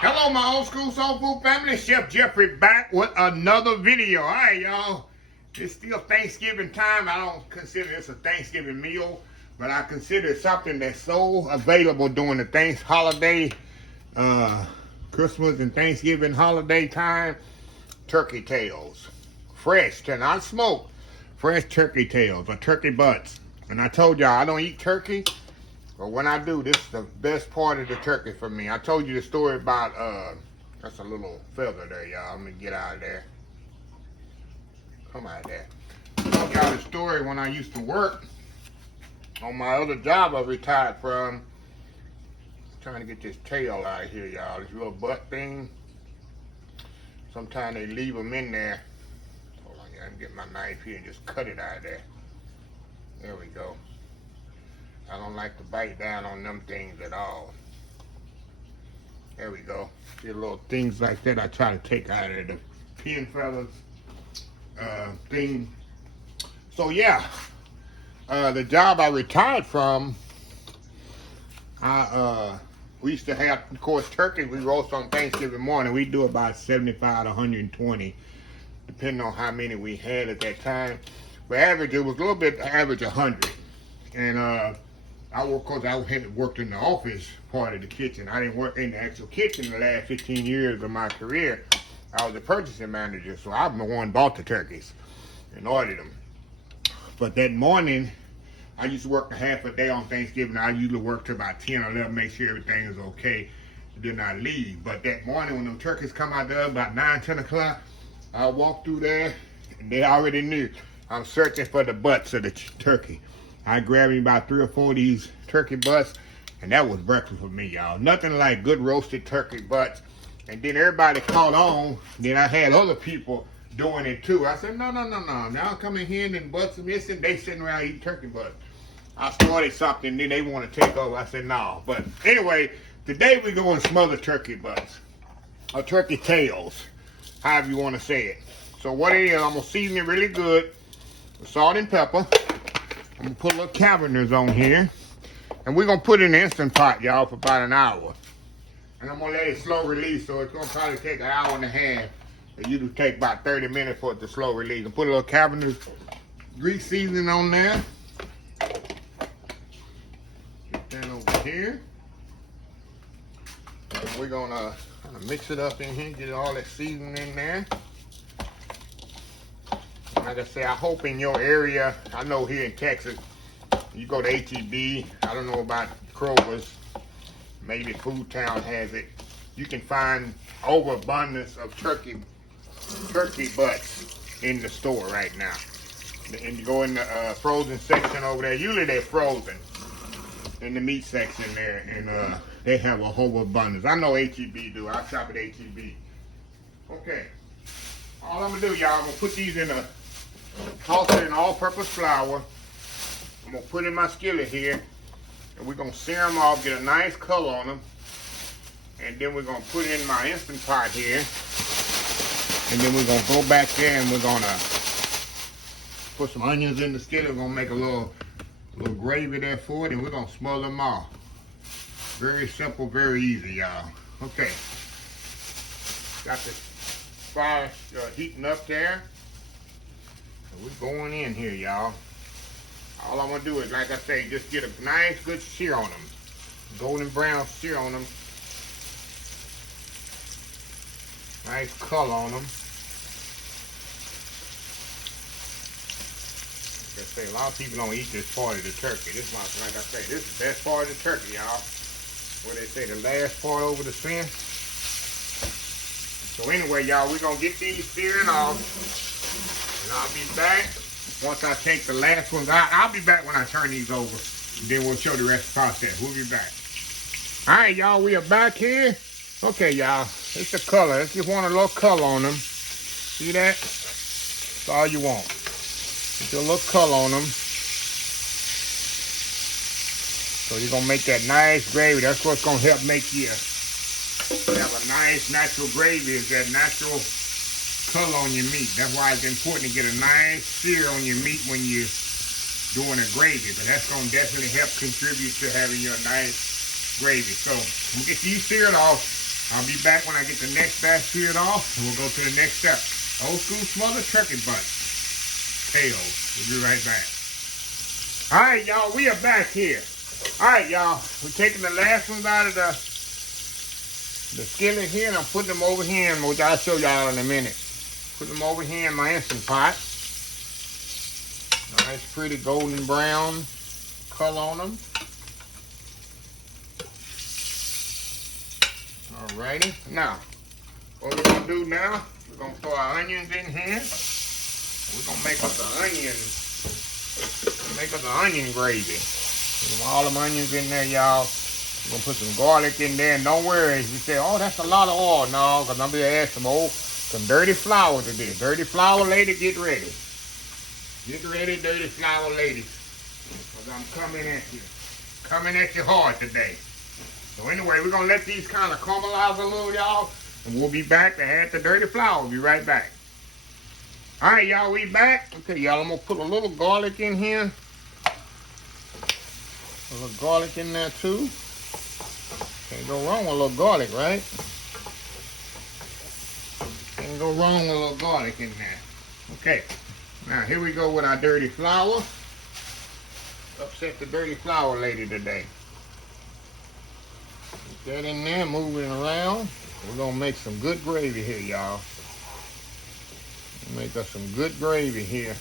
Hello, my old school soul food family. Chef Jeffrey back with another video. All right, y'all. It's still Thanksgiving time. I don't consider this a Thanksgiving meal, but I consider it something that's so available during the holiday, Christmas and Thanksgiving holiday time. Turkey tails, fresh, not smoked, fresh turkey tails or turkey butts. And I told y'all I don't eat turkey. But when I do, this is the best part of the turkey for me. I told you the story about, that's a little feather there, y'all. Let me get out of there. Come out of there. I told y'all the story when I used to work on my other job I retired from. I'm trying to get this tail out of here, y'all. This little butt thing. Sometimes they leave them in there. Hold on, I can get my knife here and just cut it out of there. There we go. I don't like to bite down on them things at all. There we go. See little things like that I try to take out of the pin feathers thing. So yeah, the job I retired from, we used to have, of course, turkey we roast on Thanksgiving morning. We do about 75 to 120, depending on how many we had at that time. But average, it was a little bit average 100. And I had worked in the office part of the kitchen. I didn't work in the actual kitchen the last 15 years of my career. I was a purchasing manager, so I'm the one who bought the turkeys and ordered them. But that morning, I used to work a half a day on Thanksgiving. I usually work till about 10 or 11, make sure everything is okay, and then I leave. But that morning, when the turkeys come out there about 9, 10 o'clock, I walked through there, and they already knew I'm searching for the butts of the turkey. I grabbed me about 3 or 4 of these turkey butts, and that was breakfast for me, y'all. Nothing like good roasted turkey butts. And then everybody caught on. Then I had other people doing it too. I said, no. Now I'm coming here and then butts are missing. They sitting around eating turkey butts. I started something, then they want to take over. I said, no. But anyway, today we're going to smother turkey butts. Or turkey tails, however you want to say it. So what it is, I'm going to season it really good with salt and pepper. I'm going to put a little cavenders on here. And we're going to put it in the Instant Pot, y'all, for about an hour. And I'm going to let it slow release, so it's going to probably take an hour and a half. It usually take about 30 minutes for it to slow release. And put a little cavenders grease seasoning on there. Get that over here. And we're going to mix it up in here, get all that seasoning in there. Like I say, I hope in your area, I know here in Texas, you go to HEB, I don't know about Kroger's, maybe Food Town has it. You can find overabundance of turkey butts in the store right now. And you go in the frozen section over there, usually they're frozen in the meat section there, and they have a whole abundance. I know HEB do, I shop at HEB. Okay, all I'm gonna do, y'all, I'm gonna put these in toss it in all-purpose flour. I'm gonna put in my skillet here, and we're gonna sear them off, get a nice color on them, and then we're gonna put in my Instant Pot here, and then we're gonna go back there and we're gonna put some onions in the skillet. We're gonna make a little gravy there for it, and we're gonna smother them off. Very simple, very easy, y'all. Okay, got the fire heating up there. We're going in here, y'all. All I'm gonna do is, like I say, just get a nice good sear on them. Golden brown sear on them. Nice color on them. Like I say, a lot of people don't eat this part of the turkey. This one, like I say, this is the best part of the turkey, y'all. What they say, the last part over the fin. So anyway, y'all, we're gonna get these searing off. And I'll be back once I take the last ones. I'll be back when I turn these over. And then we'll show the rest of the process. We'll be back. All right, y'all, we are back here. Okay, y'all, it's the color. Let's just want a little color on them. See that? That's all you want. Just a little color on them. So you're going to make that nice gravy. That's what's going to help make you have a nice natural gravy, is that natural color on your meat. That's why it's important to get a nice sear on your meat when you're doing a gravy. But that's going to definitely help contribute to having your nice gravy. So I'm going to get these seared off. I'll be back when I get the next batch seared off, and we'll go to the next step. Old school smothered turkey butts. Tails. We'll be right back. All right, y'all, we are back here. All right, y'all, we're taking the last ones out of the skillet here, and I'm putting them over here, which I'll show y'all in a minute. Put them over here in my Instant Pot. Nice, pretty golden brown color on them. Alrighty. Now, what we're gonna do now? We're gonna throw our onions in here. We're gonna make us an onion. Make us an onion gravy. Put all them onions in there, y'all. We're gonna put some garlic in there, and don't worry. You say, "Oh, that's a lot of oil." No, because I'm gonna add some dirty flour to this. Dirty flour lady, get ready. Get ready, dirty flour ladies. Because I'm coming at you hard today. So anyway, we're gonna let these kind of caramelize a little, y'all, and we'll be back to add the dirty flour. We'll be right back. All right, y'all, we back. Okay, y'all, I'm gonna put a little garlic in here. A little garlic in there too. Can't go wrong with a little garlic, right? Can't go wrong with a little garlic in there. Okay, now here we go with our dirty flour. Upset the dirty flour lady today. Put that in there, move it around. We're gonna make some good gravy here, y'all. Make us some good gravy here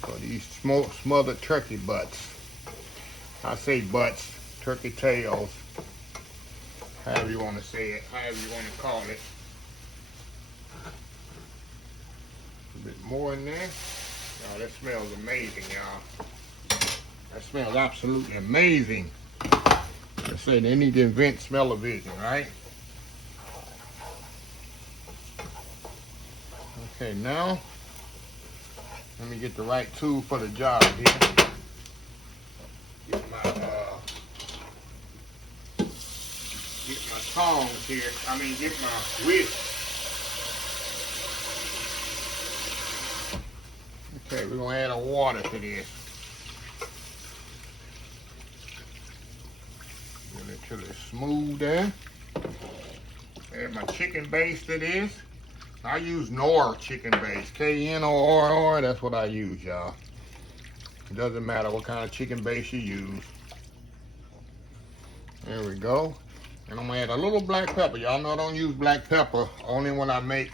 for these smothered turkey butts. I say butts, turkey tails, however you want to say it, however you want to call it. A bit more in there. Oh, that smells amazing, y'all. That smells absolutely amazing. I say they need to invent smell-o-vision, right? Okay, now let me get the right tool for the job here. Get my tongs here. Get my whisk. Okay, we're gonna add a water to this. Get it till it's smooth there. Add my chicken base to this. I use Knorr chicken base. K-N-O-R-R, that's what I use, y'all. It doesn't matter what kind of chicken base you use. There we go. And I'm gonna add a little black pepper. Y'all know I don't use black pepper, only when I make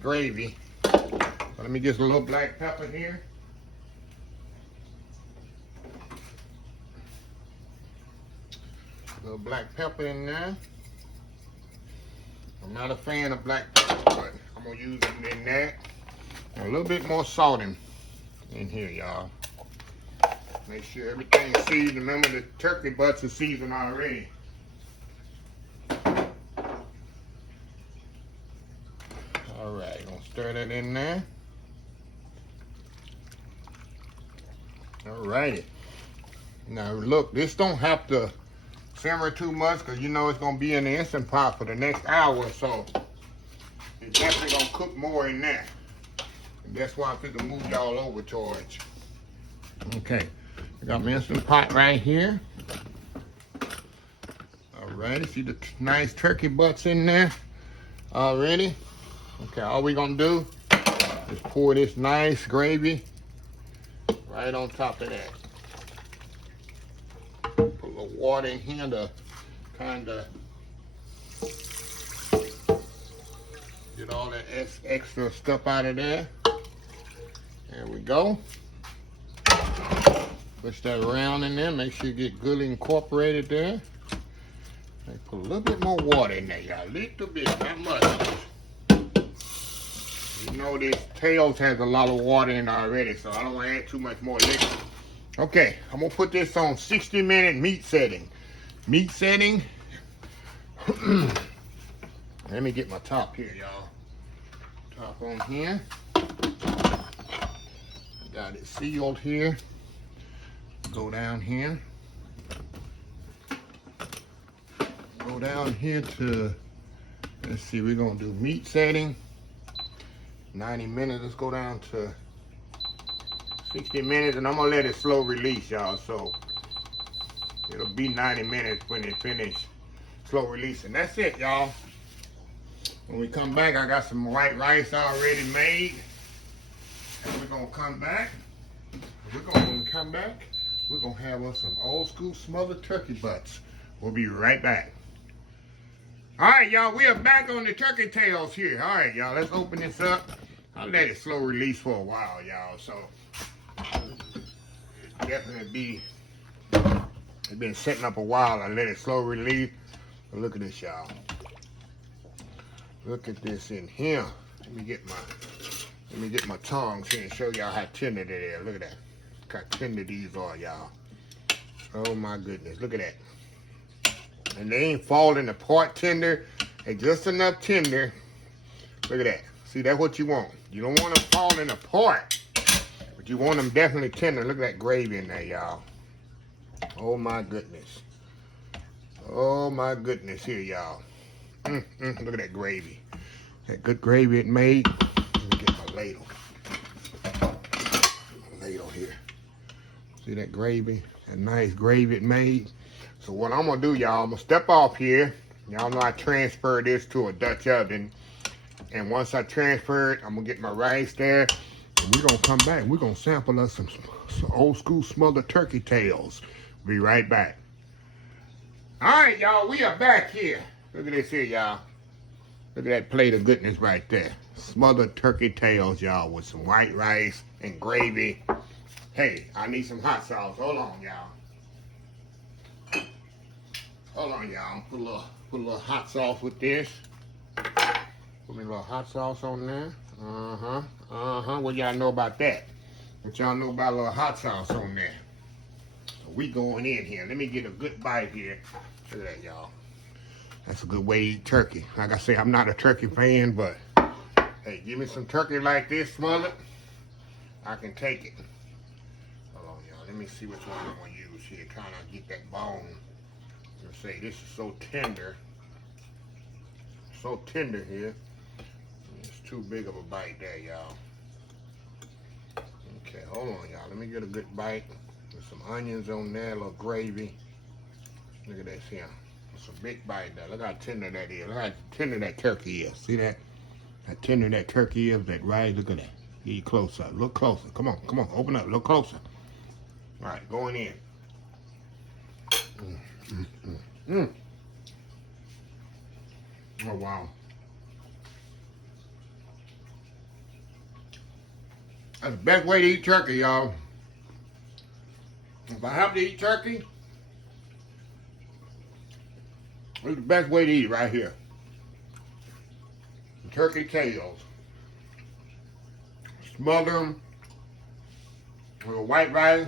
gravy. So let me get a little black pepper here. A little black pepper in there. I'm not a fan of black pepper, but I'm gonna use it in that. And a little bit more salt in here, y'all. Make sure everything's seasoned. Remember, the turkey butts are seasoned already. All right, gonna stir that in there. All righty. Now look, this don't have to simmer too much because you know it's gonna be in the Instant Pot for the next hour or so. It's definitely gonna cook more in there. And that's why I'm going to move y'all over towards. Okay, I got my Instant Pot right here. Alrighty, see the nice turkey butts in there already. Okay, all we're gonna do is pour this nice gravy right on top of that. Put a little water in here to kind of get all that extra stuff out of there. There we go. Push that around in there. Make sure you get good incorporated there. Put a little bit more water in there, y'all. A little bit, not much. You know this tails has a lot of water in it already, so I don't want to add too much more liquid. Okay, I'm gonna put this on 60-minute meat setting. Meat setting. Let me get my top here, y'all. Top on here. Got it sealed here. Go down here. Go down here to, let's see, we're gonna do meat setting. 90 minutes, let's go down to 60 minutes, and I'm gonna let it slow release, y'all. So it'll be 90 minutes when it finishes slow release. And that's it, y'all. When we come back, I got some white rice already made. And we're gonna come back. When we come back, we're gonna have us some old school smothered turkey butts. We'll be right back. All right, y'all, we are back on the turkey tails here. All right, y'all, let's open this up. I'll let it slow release for a while, y'all. So definitely it's been setting up a while. I let it slow release. But look at this, y'all. Look at this in here. Let me get my tongs here and show y'all how tender they are. Look at that. Look how tender these are, y'all. Oh my goodness, look at that. And they ain't falling apart tender. They just enough tender. Look at that. See, that's what you want. You don't want them falling apart, but you want them definitely tender. Look at that gravy in there, y'all. Oh my goodness. Oh my goodness here, y'all. Look at that gravy. That good gravy it made. Let me get my ladle. My ladle here. See that gravy? That nice gravy it made. So what I'm gonna do, y'all, I'm gonna step off here. Y'all know I transfer this to a Dutch oven. And once I transfer it, I'm gonna get my rice there. And we're gonna come back. We're gonna sample us some old school smothered turkey tails. Be right back. All right, y'all, we are back here. Look at this here, y'all. Look at that plate of goodness right there. Smothered turkey tails, y'all, with some white rice and gravy. Hey, I need some hot sauce. Hold on, y'all. Hold on, y'all. Put a little hot sauce with this. Put me a little hot sauce on there. What y'all know about that? What y'all know about a little hot sauce on there? So we going in here. Let me get a good bite here. Look at that, y'all. That's a good way to eat turkey. Like I say, I'm not a turkey fan, but hey, give me some turkey like this, smothered. I can take it. Hold on, y'all. Let me see which one I'm gonna use here. Trying to get that bone. Let's say this is so tender. So tender here. It's too big of a bite there, y'all. Okay, hold on, y'all. Let me get a good bite with some onions on there, a little gravy. Look at this here. It's a big bite there. Look how tender that is. Look how tender that turkey is. See that? How tender that turkey is, that rice. Look at that. Get you closer. Look closer. Come on, come on. Open up. Look closer. All right, going in. Oh, wow. That's the best way to eat turkey, y'all. If I have to eat turkey, it's the best way to eat it right here. Turkey tails. Smother them with a white rice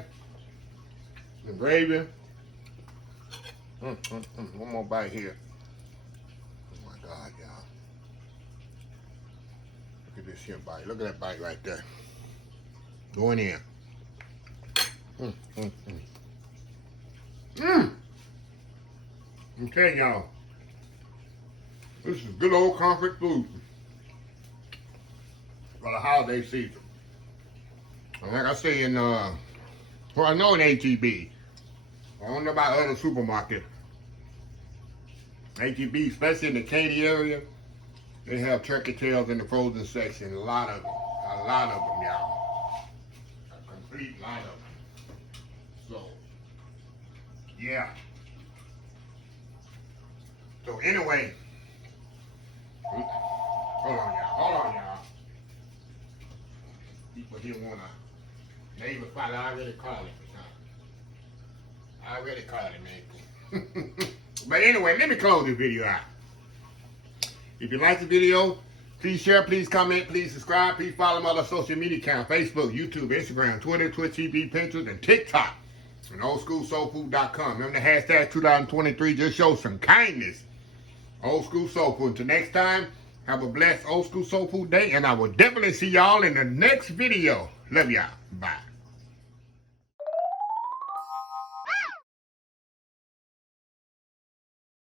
and gravy. One more bite here. Oh my God, y'all. Look at this here bite. Look at that bite right there. Going in. I'm telling y'all, this is good old comfort food for the holiday season. And like I say in, well, I know in HEB. I don't know about other supermarkets. HEB, especially in the Katy area, they have turkey tails in the frozen section. A lot of them, y'all. A complete lot of them. So, yeah. So anyway, hold on, y'all. People here want a neighbor fight. I already called it. I already called it, man. But anyway, let me close this video out. If you like the video, please share, please comment, please subscribe, please follow my other social media accounts, Facebook, YouTube, Instagram, Twitter, Twitch TV, Pinterest, and TikTok. And oldschoolsoulfood.com. Remember the hashtag 2023, just show some kindness. Old School Soul Food. Until next time, have a blessed Old School Soul Food day, and I will definitely see y'all in the next video. Love y'all. Bye.